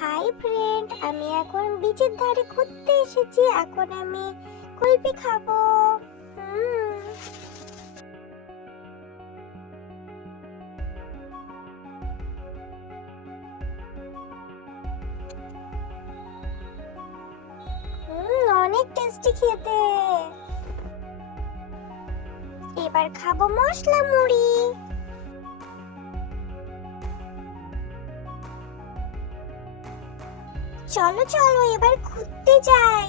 Hi friend আমি এখন বিচের ধারে ঘুরতে এসেছি। এখন আমি কুলপি খাব। অনেক টেস্টি খেতে। এবার খাব মশলা মুড়ি। চলো চলো, এবার ঘুরতে যাই।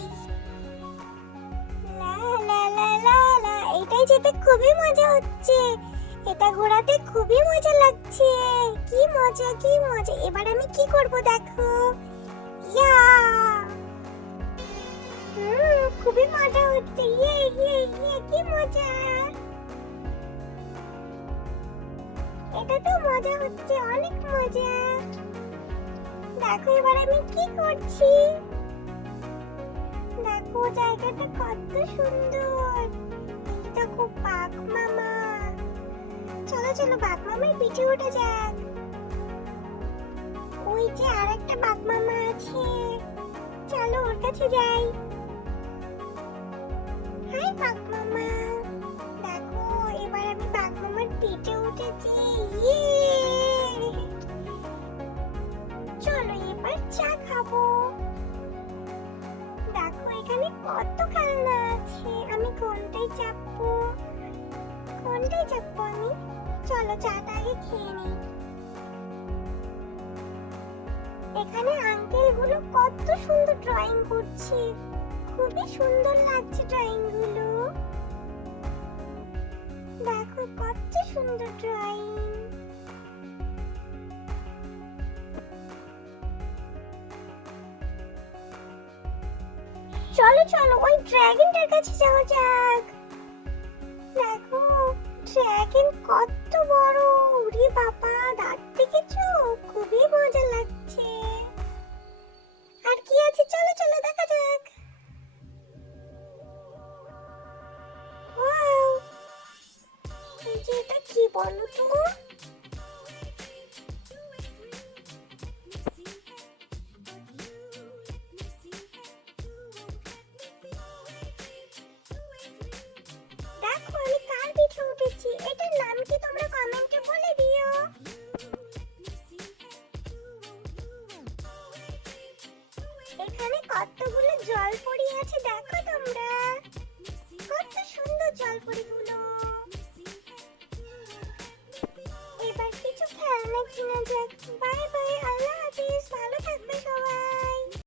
লা লা লা লা লা, এটাই যেতে খুবই মজা হচ্ছে। এটা ঘোরাতে খুবই মজা লাগছে। কি মজা কি মজা। এবার আমি কি করব দেখো? ইয়া! হুম, খুবই মজা হচ্ছে। ইয়ে ইয়ে ইয়ে কি মজা! এটা তো মজা হচ্ছে, অনেক মজা। দেখো, এবার আমি কি করছি? দেখো, জায়গাটা কত সুন্দর। দেখো বাঘ মামা। চলো চলো, বাঘ মামার পিঠে উঠে যাক। ওই যে আরেকটা বাঘ মামা আছে। চলো, ওর কাছে যাই। কত খেলনা আছে? আমি কোনটাই চাপবো? কোনটাই চাপবো আমি? চলো চাটা আগে খেয়ে নিই। এখানে আঙ্কেলগুলো কত সুন্দর ড্রয়িং করছে। খুবই সুন্দর লাগছে ড্রয়িংগুলো। দেখো কত সুন্দর চলো চলো, ওই ড্রাগনটার কাছে যাওয়া যাক। দেখো ড্রাগন কত বড়। উড়ি বাবা, দাঁত দেখেছ? খুবই মজা লাগছে। আর কি আছে? চলো চলো, দেখা যাক। এটা কি বলো তো? কি তোমরা কমেন্টে বলে দিও? এখানে কতগুলো জল পড়ি আছে দেখো তোমরা। কত সুন্দর জল পড়িগুলো। এবার কিছু খেলনা কিনা যাক। Bye bye